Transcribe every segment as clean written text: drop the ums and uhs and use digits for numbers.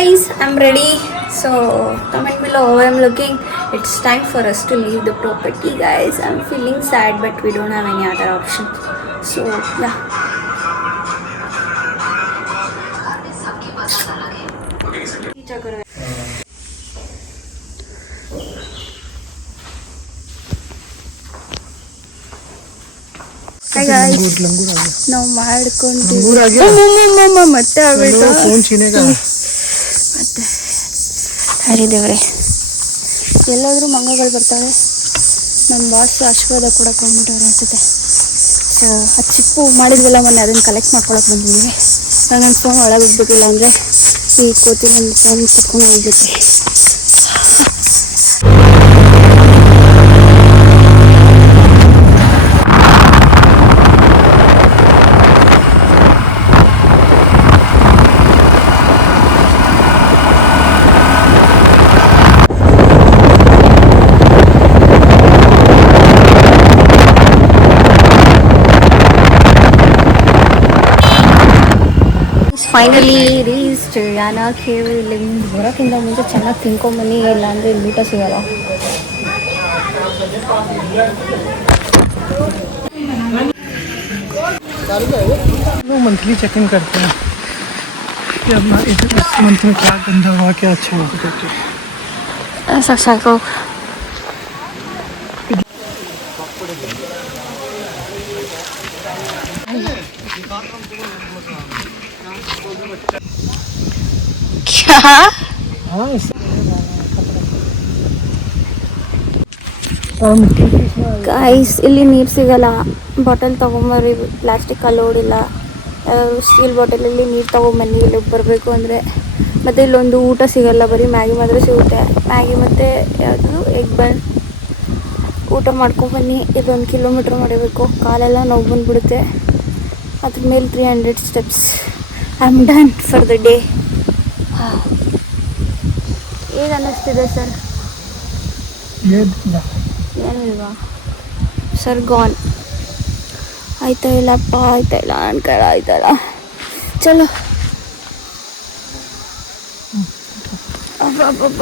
guys, I'm ready. So comment below how I'm looking. It's time for us to leave the property, guys. I'm feeling sad, but we don't have any other option. So yeah. Hi guys. ನಾವು ಮಾಡ್ಕೊಂತೀವಿ ಮತ್ತೆ ಆಗ್ಬೇಕು phone ಚಿನೇಗ ಮತ್ತೆ ಹರಿದೇವ್ರೆ ಎಲ್ಲಾದರೂ ಮಂಗಗಳು ಬರ್ತಾವೆ. ನಮ್ಮ boss ಆಶೀರ್ವಾದ ಕೊಡಕ್ಕೆ ಹೋಗ್ಬಿಟ್ಟವ್ರೆ ಅನ್ಸುತ್ತೆ. ಸೊ ಅದು ಚಿಪ್ಪು ಮಾಡಿದ್ವಲ್ಲ ಮೊನ್ನೆ ಅದನ್ನು ಕಲೆಕ್ಟ್ ಮಾಡ್ಕೊಳಕ್ಕೆ ಬಂದಿದ್ದೀವಿ. ನನ್ನ ಫೋನ್ ಒಳಗೆ ಬಿಟ್ಬಿಟ್ಟಿಲ್ಲ ಅಂದರೆ ಈ ಕೋತಿ ನನ್ನ ಫೋನ್ ಕಿತ್ಕೊಂಡು ಹೋಗ್ಬಿಟ್ಟೆ. ಫೈನಲಿ ರೀಚ್ಡ್ ಯಾನ ಕೇಳಿ. ಇಲ್ಲಿ ಬರೋಕ್ಕಿಂತ ಮುಂಚೆ ಚೆನ್ನಾಗಿ ತಿನ್ಕೊಂಬನ್ನಿ, ಇಲ್ಲಾಂದರೆ ಇಲ್ಲಿ ಊಟ ಸಿಗಲ್ಲ. मंथली चेक इन करते हैं कि अब इस मंथ में क्या गंदा हुआ, क्या अच्छा हुआ. ऐसा साइको क्या ಗಾಯ್ಸ್, ಇಲ್ಲಿ ನೀರು ಸಿಗಲ್ಲ. ಬಾಟಲ್ ತೊಗೊಂಬರ್ರಿ, ಪ್ಲಾಸ್ಟಿಕ್ ಅಲೋಡ್ ಇಲ್ಲ. ಸ್ಟೀಲ್ ಬಾಟಲಲ್ಲಿ ನೀರು ತೊಗೊಂಬನ್ನಿ ಇಲ್ಲಿಗೆ ಬರಬೇಕು ಅಂದರೆ. ಮತ್ತು ಇಲ್ಲೊಂದು ಊಟ ಸಿಗಲ್ಲ, ಬರೀ ಮ್ಯಾಗಿ ಮಾತ್ರ ಸಿಗುತ್ತೆ. ಮ್ಯಾಗಿ ಮತ್ತು ಯಾವುದು ಎಗ್ ಬನ್ ಊಟ ಮಾಡ್ಕೊಂಬನ್ನಿ. ಇದೊಂದು ಕಿಲೋಮೀಟ್ರ್ ಮಾಡಬೇಕು, ಕಾಲೆಲ್ಲ ನೋವು ಬಂದುಬಿಡುತ್ತೆ. ಅದ್ರ ಮೇಲೆ 300 steps. I am done for the day. ಹೇಗೆ ಅನ್ನಿಸ್ತಿದೆ ಸರ್? ಏನಿಲ್ವಾ ಸರ್? ಗಾನ್ ಆಯ್ತಾ ಇಲ್ಲಪ್ಪ, ಆಯ್ತಾ ಇಲ್ಲ ನನ್ನ ಕೈ ಆಯ್ತಲ್ಲ. ಚಲೋ ಅಬ್ಬಬ್ಬಬ್ಬ.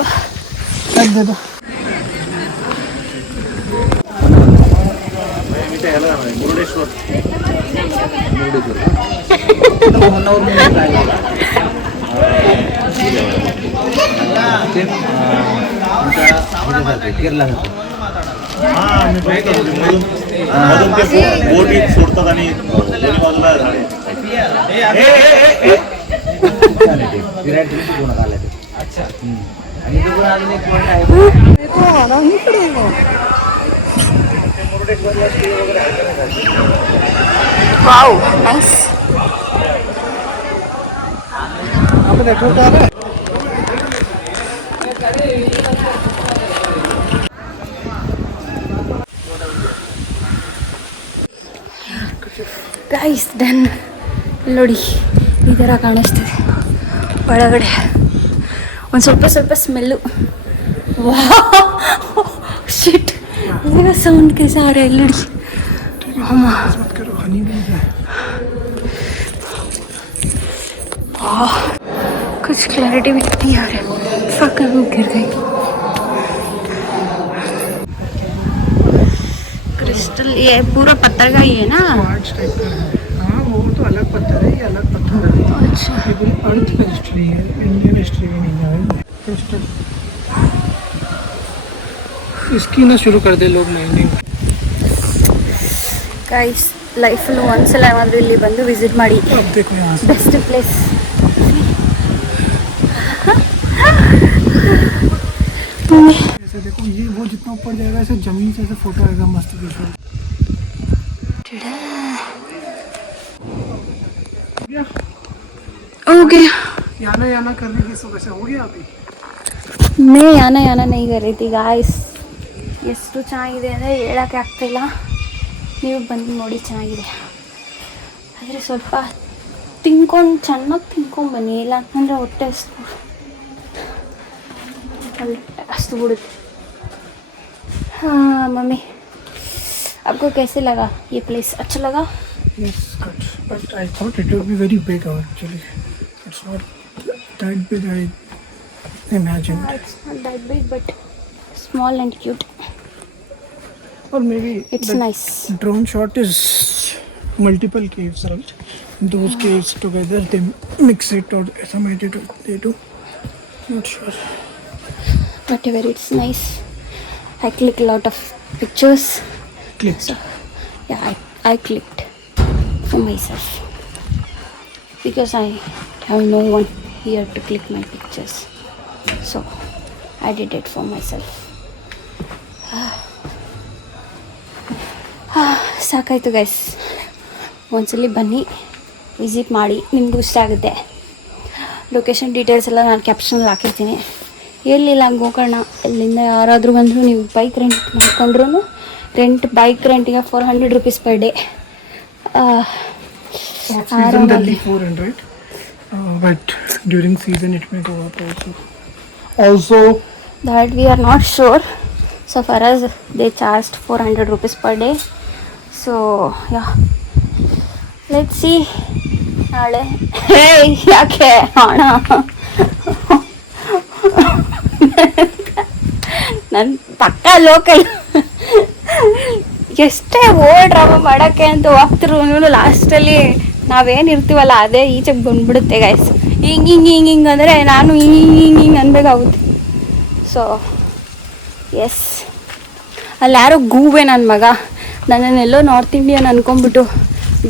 Wow nice. Guys done. ನೋಡಿ ಈ ಥರ ಕಾಣಿಸ್ತಿದೆ ಒಳಗಡೆ. ಒಂದು ಸ್ವಲ್ಪ ಸ್ಮೆಲ್ಲು. ವಾ ಶಿಟ್, मेरा साउंड कैसा आ रहा है? लड़ी कुछ क्लैरिटी भी नहीं आ रहा है. फक वो गिर गई. क्रिस्टल ये पूरा पत्थर का ही है ना? हाँ, वो तो अलग पत्थर है, ये अलग पत्थर है. अच्छा, ये पूरी अर्थ हिस्ट्री है, इंडियन हिस्ट्री में नहीं है क्रिस्टल. इसकी ना शुरू कर दे लोग माइनिंग. गाइस, ಲೈಫಲ್ಲಿ ಒಂದ್ಸಲ ಏನಾದರೂ ಇಲ್ಲಿ ಬಂದು ವಿಸಿಟ್ ಮಾಡಿ. Best place. ऐसे देखो, ये वो जितना ऊपर जाएगा ऐसे जमीन से ऐसे फोटो आएगा मस्त विजुअल. हो गया. याना करने की सब ऐसे हो गया अभी. मैं याना नहीं कर रही थी गाइस. ಎಷ್ಟು ಚೆನ್ನಾಗಿದೆ ಅಂದರೆ ಹೇಳೋಕ್ಕೆ ಆಗ್ತಾಯಿಲ್ಲ. ನೀವು ಬಂದು ನೋಡಿ, ಚೆನ್ನಾಗಿದೆ. ಆದರೆ ಸ್ವಲ್ಪ ಚೆನ್ನಾಗಿ ತಿನ್ಕೊಂಡು ಬನ್ನಿ, ಇಲ್ಲ ಅಂತಂದರೆ ಹೊಟ್ಟೆ ಹಸ್ತು ಬಿಡುತ್ತೆ. हाँ मम्मी, आपको कैसे लगा ये प्लेस? अच्छा लगा? Yes, good. But I thought it would be very big actually. It's not that big. I imagined. It's not that big, but small and cute. Or maybe It's the nice. drone shot is multiple caves, right? Those caves together, they mix it or some edit they do. Not sure. Whatever, it's nice. I click a lot of pictures. Clicked. So, yeah, I clicked for myself because I have no one here to click my pictures. So, I did it for myself. ಸಾಕಾಯಿತು guys. ಒಂದ್ಸಲಿ ಬನ್ನಿ, visit ಮಾಡಿ, ನಿಮಗೂ ಇಷ್ಟ ಆಗುತ್ತೆ. Location details ಎಲ್ಲ ನಾನು ಕ್ಯಾಪ್ಷನಲ್ಲಿ ಹಾಕಿರ್ತೀನಿ. ಎಲ್ಲಿಲ್ಲ ಗೋಕರ್ಣ, ಇಲ್ಲಿಂದ ಯಾರಾದರೂ ಬಂದರೂ ನೀವು ಬೈಕ್ ರೆಂಟ್ ಮಾಡ್ಕೊಂಡ್ರು bike ರೆಂಟಿಗೆ 400 rupees per day. Seasonally 400, but during season it may go up also. That we are not sure. So for us, they charged 400 rupees per day. So yeah, let's see. ನಾಳೆ ಯಾಕೆ ಹಣ ನನ್ನ ಪಕ್ಕ local ಎಷ್ಟೇ drama ಮಾಡೋಕ್ಕೆ ಅಂತ ಹೋಗ್ತಿರು ಲಾಸ್ಟಲ್ಲಿ ನಾವೇನಿರ್ತೀವಲ್ಲ ಅದೇ ಈಚೆಗೆ ಬಂದ್ಬಿಡುತ್ತೆ ಗೈಸ್. ಹಿಂಗೆ ಅಂದರೆ ನಾನು ಹಿಂಗೆ ಅನ್ಬೇಕಾಗುತ್ತೆ. ಸೊ ಎಸ್, ಅಲ್ಲಿ ಯಾರೋ ಗೂಬೆ ನನ್ನ ಮಗ ನನ್ನನ್ನೆಲ್ಲೋ ನಾರ್ತ್ ಇಂಡಿಯನ್ ಅನ್ಕೊಂಡ್ಬಿಟ್ಟು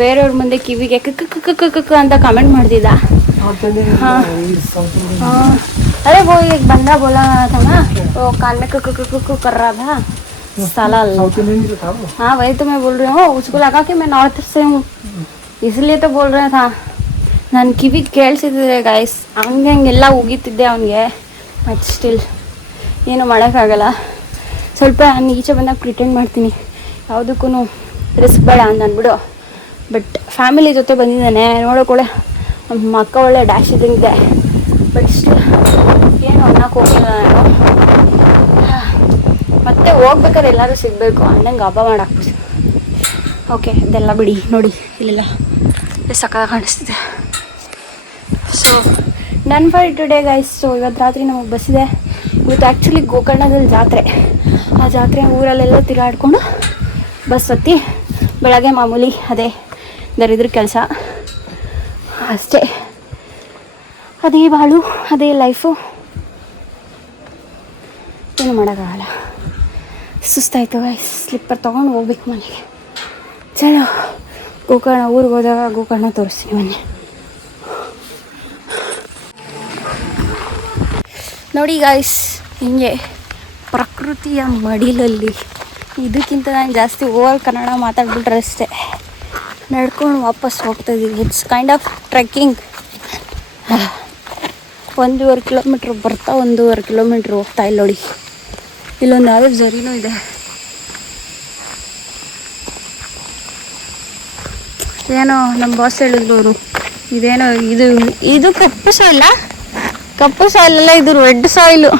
ಬೇರೆಯವ್ರ ಮುಂದೆ ಕಿವಿಗೆ ಕಕ್ಕ ಅಂತ ಕಮೆಂಟ್ ಮಾಡ್ತಿದ್ದ. ಹಾಂ अरे वो एक बंदा बोला था ना, वो कान में कुकु कर रहा था साला. हाँ वही तो मैं बोल रही हूँ. उसको लगा कि मैं नॉर्थ से हूँ, इसलिए तो बोल रहा था. ನಾನು ಕಿವಿಗೆ ಕೇಳಿಸಿದ್ದೆ ಗೈಸ್, ಹಂಗೆಲ್ಲ ಉಗಿತಿದ್ದೆ ಅವನಿಗೆ. ಬಟ್ ಸ್ಟಿಲ್ ಏನು ಮಾಡೋಕ್ಕಾಗಲ್ಲ. ಸ್ವಲ್ಪ ನಾನು ಈಚೆ ಬಂದಾಗ ಪ್ರಿಟೆಂಡ್ ಮಾಡ್ತೀನಿ, ಯಾವುದಕ್ಕೂ ರಿಸ್ಕ್ ಬೇಡ ಅಂತ ಅಂದ್ಬಿಡು. ಬಟ್ ಫ್ಯಾಮಿಲಿ ಜೊತೆ ಬಂದಿದ್ದಾನೆ, ನೋಡೋಕೊಳ್ಳೆ ನಮ್ಮ ಅಕ್ಕ ಒಳ್ಳೆ ಡ್ಯಾಶ್ ಇದ್ದಂಗಿದೆ. ಬಟ್ ಸ್ಟಿಲ್ ಏನು ಅನ್ನಕ್ಕೆ ಹೋಗಿಲ್ಲ ನಾನು. ಮತ್ತೆ ಹೋಗ್ಬೇಕಾದ್ರೆ ಎಲ್ಲರೂ ಸಿಗಬೇಕು, ಅಣ್ಣಂಗೆ ಹಬ್ಬ ಮಾಡಾಕ್ಬಿಟ್ಟು. ಓಕೆ, ಅದೆಲ್ಲ ಬಿಡಿ. ನೋಡಿ ಇಲ್ಲೆಲ್ಲ ಸಕ್ಕ ಕಾಣಿಸ್ತಿದೆ. ಸೊ ನನ್ನ ಫಾರ್ ಟುಡೇ ಗೈಸ್. ಸೊ ಇವತ್ತು ರಾತ್ರಿ ನಮಗೆ ಬಸ್ಸಿದೆ. ಇವತ್ತು ಆ್ಯಕ್ಚುಲಿ ಗೋಕರ್ಣದಲ್ಲಿ ಜಾತ್ರೆ. ಆ ಜಾತ್ರೆ ಊರಲ್ಲೆಲ್ಲ ತಿರುಗಾಡ್ಕೊಂಡು ಬಸ್ ಹತ್ತಿ ಬೆಳಗ್ಗೆ ಮಾಮೂಲಿ ಅದೇ ದರಿದ್ರ ಕೆಲಸ ಅಷ್ಟೇ. ಅದೇ ಬಾಳು, ಅದೇ ಲೈಫು, ಏನು ಮಾಡೋಕ್ಕಾಗಲ್ಲ. ಸುಸ್ತಾಯ್ತು ಗೈಸ್. ಸ್ಲಿಪ್ಪರ್ ತೊಗೊಂಡು ಹೋಗ್ಬೇಕು ಮನೆಗೆ. ಚಲೋ, ಗೋಕರ್ಣ ಊರಿಗೆ ಹೋದಾಗ ಗೋಕರ್ಣ ತೋರಿಸ್ತೀನಿ ಬನ್ನಿ. ನೋಡಿ ಗಾಯ್ಸ್, ಹಿಂಗೆ ಪ್ರಕೃತಿಯ ಮಡಿಲಲ್ಲಿ ಇದಕ್ಕಿಂತ ನಾನು ಜಾಸ್ತಿ ಓವರ್ ಕನ್ನಡ ಮಾತಾಡ್ಬಿಟ್ರೆ ಅಷ್ಟೇ ನಡ್ಕೊಂಡು ವಾಪಸ್ ಹೋಗ್ತಾಯಿದ್ದೀವಿ. It's kind of trekking. 1.5 kilometre ಬರ್ತಾ 1.5 ಕಿಲೋಮೀಟ್ರ್ ಹೋಗ್ತಾ ಇಲ್ಲ. ನೋಡಿ ಇಲ್ಲೊಂದು ಯಾವುದೋ ಝರಿನೂ ಇದೆ. ಏನೋ ನಮ್ಮ ಬಾಸ್ ಹೇಳಿದ್ರು ಅವರು, ಇದೇನೋ ಇದು ಕಪ್ಪು ಸಾಯಿಲ್ಲ, ಕಪ್ಪು ಸಾಯಿಲಲ್ಲ, ಇದು ರೆಡ್ ಸಾಯಿಲು.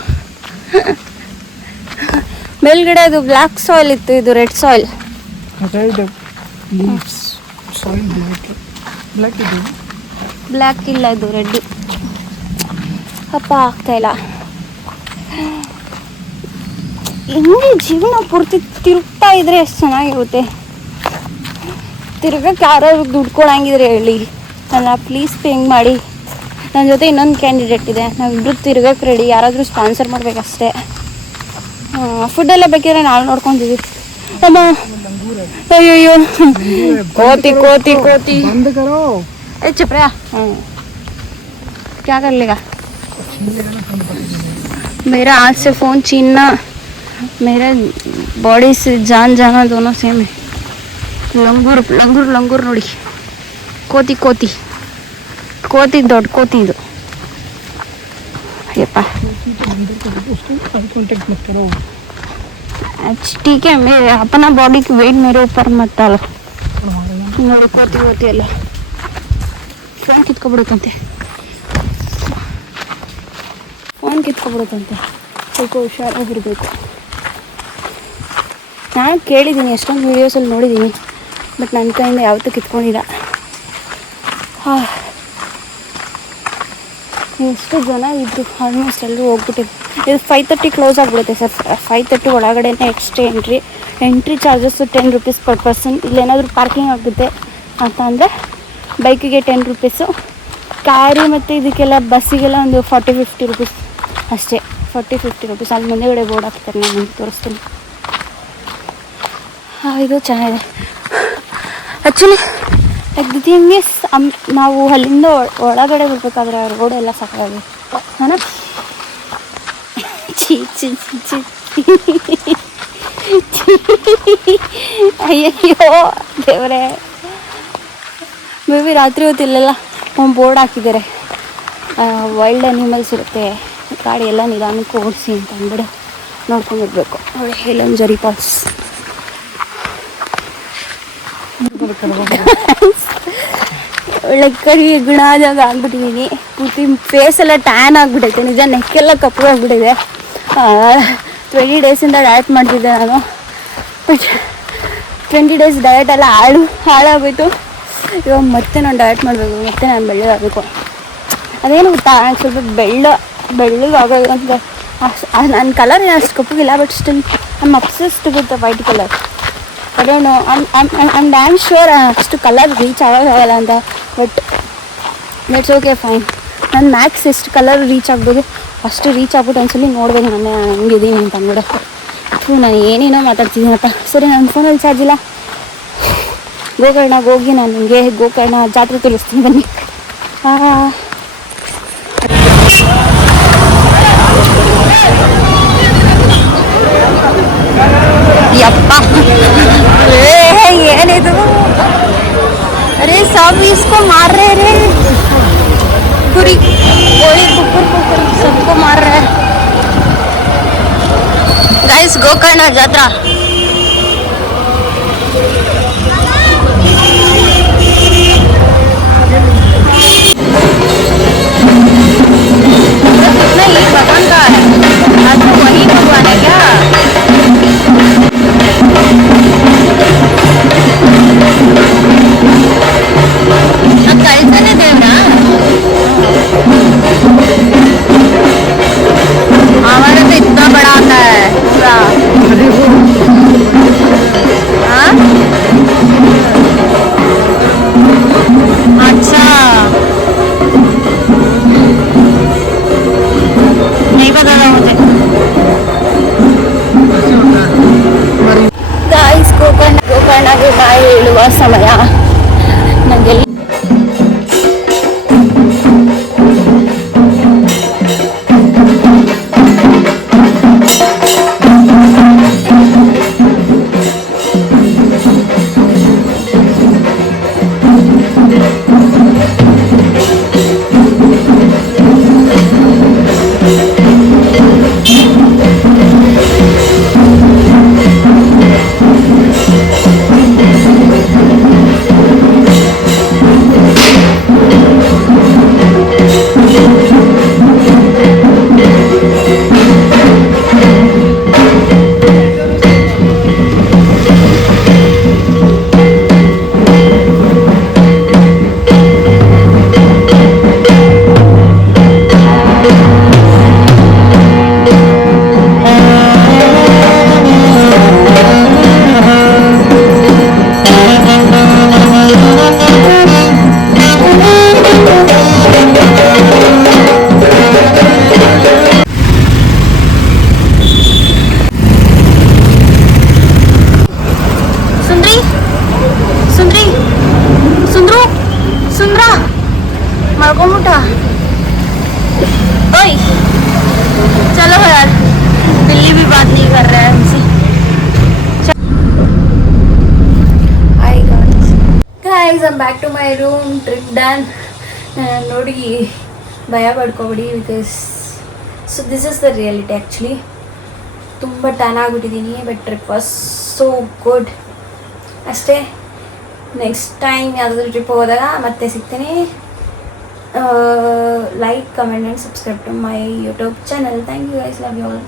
ಮೇಲ್ಗಡೆ ಅದು ಬ್ಲ್ಯಾಕ್ ಸಾಯಿಲ್ ಇತ್ತು, ಇದು ರೆಡ್ ಸಾಯಿಲ್. ಬ್ಲ್ಯಾಕ್ ಇಲ್ಲ, ಇದು ರೆಡ್. ಅಪ್ಪ ಆಗ್ತಾಯಿಲ್ಲ. ಹಿಂಗೆ ಜೀವನ ಪೂರ್ತಿ ತಿರುಗ್ತಾ ಇದ್ರೆ ಎಷ್ಟು ಚೆನ್ನಾಗಿರುತ್ತೆ. ತಿರ್ಗಕ್ಕೆ ಯಾರಾದ್ರು ದುಡ್ಡು ಕೊಡಂಗಿದ್ರೆ ಹೇಳಿ, ನನ್ನ ಪ್ಲೀಸ್ ಪೇಂಗ್ ಮಾಡಿ. ನನ್ನ ಜೊತೆ ಇನ್ನೊಂದು ಕ್ಯಾಂಡಿಡೇಟ್ ಇದೆ, ನಾವಿಬ್ಬರು ತಿರ್ಗಕ್ಕೆ ರೆಡಿ. ಯಾರಾದರೂ ಸ್ಪಾನ್ಸರ್ ಮಾಡಬೇಕಷ್ಟೇ. ಫುಡ್ಡೆಲ್ಲ ಬೇಕಿದ್ರೆ ನಾವು ನೋಡ್ಕೊತೀವಿ. ಅಮ್ಮ ಅಯ್ಯೋ, ಕೋತಿ ಕೋತಿ ಕೋತಿ ಚಪ್ರ್ಯಾ. क्या कर लेगा? मेरा हाथ से फ़ोन छीनना, मेरा बॉडी से जान जाना दोनों सेम है. ಲಂಗೂರು ಲಂಗೂರು ಲಂಗೂರು ನೋಡಿ, ಕೋತಿ ಕೋತಿ ಕೋತಿ, ದೊಡ್ಡ ಕೋತಿ ಇದು. ಅಯ್ಯಪ್ಪ, ठीक है, मैं अपना बॉडी की वेट मेरे ऊपर मत डालो. ನೋಡಿ ಕೋತಿ ಕೋತಿ ಎಲ್ಲ ಫೋನ್ ಕಿತ್ಕೊಬಿಡುತ್ತಂತೆ, ಫೋನ್ ಕಿತ್ಕೊಬಿಡುತ್ತಂತೆ. ಸ್ವಲ್ಪ ಹುಷಾರಾಗಿರಬೇಕು. ನಾನು ಕೇಳಿದ್ದೀನಿ, ಎಷ್ಟೊಂದು ವೀಡಿಯೋಸಲ್ಲಿ ನೋಡಿದ್ದೀನಿ, ಬಟ್ ನನ್ನ ಕೈಯಿಂದ ಯಾವತ್ತೂ ಕಿತ್ಕೊಂಡಿಲ್ಲ. ಎಷ್ಟು ಜನ ಇದ್ದು ಆಲ್ಮೋಸ್ಟ್ ಎಲ್ಲರೂ ಹೋಗ್ಬಿಟ್ಟಿದ್ರು. ಇದು 5:30 ಕ್ಲೋಸ್ ಆಗಿಬಿಡುತ್ತೆ ಸರ್. 5:30 ಒಳಗಡೆ extra entry charges 10 rupees per person. ಇಲ್ಲೇನಾದರೂ ಪಾರ್ಕಿಂಗ್ ಆಗುತ್ತೆ ಅಂತ ಅಂದರೆ ಬೈಕಿಗೆ 10 ರೂಪೀಸು, ಕಾರು ಮತ್ತು ಇದಕ್ಕೆಲ್ಲ ಬಸ್ಸಿಗೆಲ್ಲ ಒಂದು 40-50 ರೂಪೀಸ್ ಅಷ್ಟೇ. 40-50 ರೂಪೀಸ್. ಅಲ್ಲಿ ಮುಂದೆಗಡೆ ಬೋರ್ಡ್ ಹಾಕ್ತಾರೆ, ನಾನು ನಿಮ್ಗೆ ತೋರಿಸ್ತೀನಿ. ಇದು ಚೆನ್ನಾಗಿದೆ actually. Like the thing is ನಾವು ಅಲ್ಲಿಂದ ಒಳಗಡೆ ಬರಬೇಕಾದ್ರೆ ರೋಡ್ ಎಲ್ಲ ಸಾಕಾಗಿದೆ. ಹಾಂ ಚೀ ಚಿ ಚಿ ಅಯ್ಯಯ್ಯೋ ದೇವರೇ. ಮೇ ಬಿ ರಾತ್ರಿ ಹೊತ್ತು ಇಲ್ಲೆಲ್ಲ ಒಂದು ಬೋರ್ಡ್ ಹಾಕಿದ್ದಾರೆ, ವೈಲ್ಡ್ ಅನಿಮಲ್ಸ್ ಇರುತ್ತೆ, ಗಾಡಿ ಎಲ್ಲ ನಿಧಾನಕ್ಕೆ ಓಡಿಸಿ ಅಂತ ಅಂದ್ಬಿಟ್ಟು ನೋಡ್ಕೊಂಡಿರ್ಬೇಕು. ನೋಡಿ ಇಲ್ಲೊಂದು ಜರಿ ಫಾಲ್ಸ್. ಒಳ್ಳೆ ಕರಿ ಗುಣಾದಾಗ ಆಗ್ಬಿಟ್ಟಿದ್ದೀನಿ. ಪೂರ್ತಿ ಫೇಸ್ ಎಲ್ಲ ಟ್ಯಾನ್ ಆಗಿಬಿಟ್ಟೈತೆ, ನಿಜ ನೆಕ್ಕೆಲ್ಲ ಕಪ್ಪು ಆಗಿಬಿಟ್ಟಿದೆ. 20 ಡೇಸಿಂದ ಡಯಟ್ ಮಾಡ್ತಿದ್ದೆ ನಾನು, ಬಟ್ 20 ಡೇಸ್ ಡಯಟ್ ಎಲ್ಲ ಹಾಳಾಗೋಯ್ತು. ಇವಾಗ ಮತ್ತೆ ನಾನು ಡಯಟ್ ಮಾಡಬೇಕು, ಮತ್ತೆ ನಾನು ಬೆಳ್ಳಗಾಗಬೇಕು. ಅದೇನು ಗೊತ್ತಾ, ನನಗೆ ಸ್ವಲ್ಪ ಬೆಳ್ಳಗಾಗೋದು ಅಂತ. ನನ್ನ ಕಲರ್ ಅಷ್ಟು ಕಪ್ಪಗಿಲ್ಲ, but still I'm obsessed with the white colour. I don't know, I'm damn sure ಅಷ್ಟು ಕಲರ್ ರೀಚ್ ಆಗೋಕ್ಕಾಗಲ್ಲ ಅಂತ. But that's okay, fine. ನಾನು ಮ್ಯಾಕ್ಸ್ ಎಷ್ಟು ಕಲರ್ ರೀಚ್ ಆಗ್ಬೋದು ಅಷ್ಟು ರೀಚ್ ಆಗ್ಬಿಟ್ಟು ಒಂದ್ಸಲಿ ನೋಡ್ಬೇಕು ನಾನು ಹಂಗಿದ್ದೀನಿ ಅಂತ ಅಂದ್ಬಿಟ್ಟು. ನಾನು ಏನೇನೋ ಮಾತಾಡ್ತಿದ್ದೀನಪ್ಪ. ಸರಿ, ನನ್ನ ಫೋನಲ್ಲಿ ಚಾರ್ಜ್ ಇಲ್ಲ. ಗೋಕರ್ಣಗೆ ಹೋಗಿ ನಾನು ನಿಮಗೆ ಗೋಕರ್ಣ ಜಾತ್ರೆ ತೋರಿಸ್ತೀನಿ ಬನ್ನಿ. ಯಪ್ಪ ಏನಿದು, ಅರೆ सब इसको मार रहे रे, पूरी कोई कुकुर सबको मार रहे हैं गाइस. गोकर्ण जात्रा. ये भगवान का है, अच्छा वही भगवान है क्या? कल्सने देवरा हमारा तो इतना बड़ा आता है पूरा. हाँ अच्छा, नहीं पता था मुझे. गाइस ಗೋಕರ್ಣಗೆ ಬಾಯಿ ಹೇಳುವ ಸಮಯ. ನನಗೆ मरकोमुटा. ओए चलो यार, बिल्ली भी बात नहीं कर रहा है हमसे. Hi guys, I'm back to my room. Trip done. ನೋಡಿ ಭಯ ಪಡ್ಕೊಬಿಡಿ, because so this is the reality. Actually ತುಂಬ ಟ್ಯಾನ್ ಆಗಿಬಿಟ್ಟಿದ್ದೀನಿ, but trip was so good ಅಷ್ಟೇ. ನೆಕ್ಸ್ಟ್ ಟೈಮ್ ಯಾವುದಾದ್ರೂ ಟ್ರಿಪ್ ಹೋದಾಗ ಮತ್ತೆ ಸಿಗ್ತೀನಿ. Like, comment and subscribe to my YouTube channel. Thank you guys, love you all.